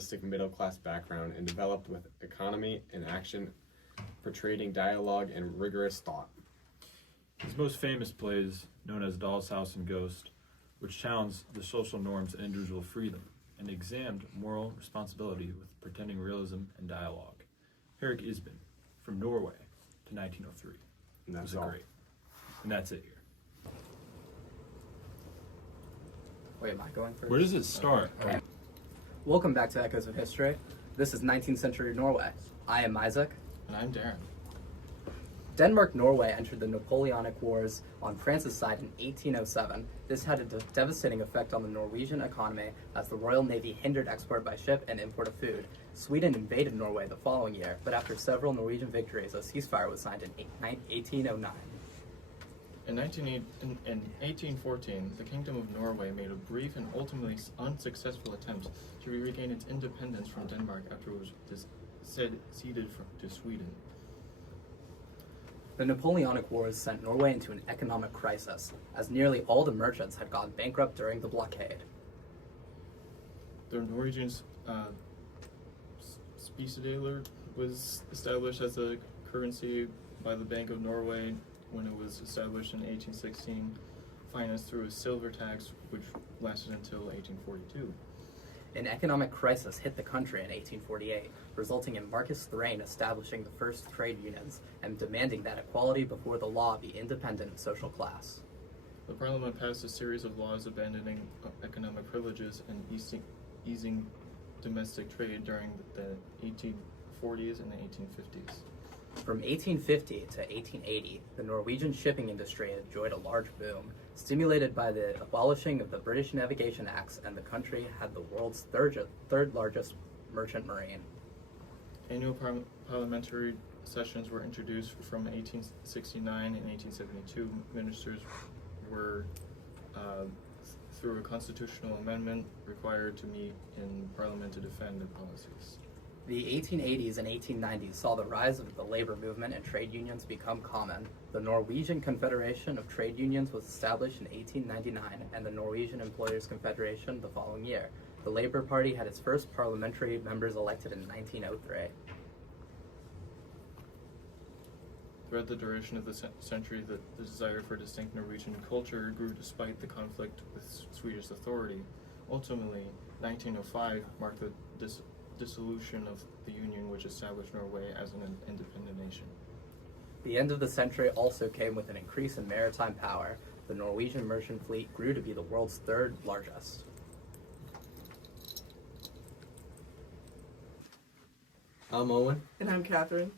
idealistic middle-class background and developed with economy and action, portraying dialogue and rigorous thought. His most famous plays, known as Doll's House and Ghost, which challenged the social norms and individual freedom, and examined moral responsibility with pretending realism and dialogue. Erik Isbjørn, From Norway to 1903. And that's was all. great. And that's it here. Wait, am I going first? Where does it start? Okay. Welcome back to Echoes of History. This is 19th century Norway. I am Isaac. And I'm Darren. Denmark-Norway entered the Napoleonic Wars on France's side in 1807. This had a devastating effect on the Norwegian economy as the Royal Navy hindered export by ship and import of food. Sweden invaded Norway the following year, but after several Norwegian victories, a ceasefire was signed in 1809. In 1814, the Kingdom of Norway made a brief and ultimately unsuccessful attempt to regain its independence from Denmark after it was ceded to Sweden. The Napoleonic Wars sent Norway into an economic crisis, as nearly all the merchants had gone bankrupt during the blockade. The Norwegian Spisedaler was established as a currency by the Bank of Norway when it was established in 1816, financed through a silver tax which lasted until 1842. An economic crisis hit the country in 1848, resulting in Marcus Thrain establishing the first trade unions and demanding that equality before the law be independent of social class. The Parliament passed a series of laws abandoning economic privileges and easing domestic trade during the 1840s and the 1850s. From 1850 to 1880, the Norwegian shipping industry enjoyed a large boom, stimulated by the abolishing of the British Navigation Acts, and the country had the world's third largest merchant marine. Annual parliamentary sessions were introduced from 1869 and 1872. Ministers were, through a constitutional amendment, required to meet in Parliament to defend their policies. The 1880s and 1890s saw the rise of the labor movement and trade unions become common. The Norwegian Confederation of Trade Unions was established in 1899 and the Norwegian Employers Confederation the following year. The Labour Party had its first parliamentary members elected in 1903. Throughout the duration of the century, the desire for distinct Norwegian culture grew despite the conflict with Swedish authority. Ultimately, 1905 marked the dissolution of the Union, which established Norway as an independent nation. The end of the century also came with an increase in maritime power. The Norwegian merchant fleet grew to be the world's third largest. I'm Owen. And I'm Catherine.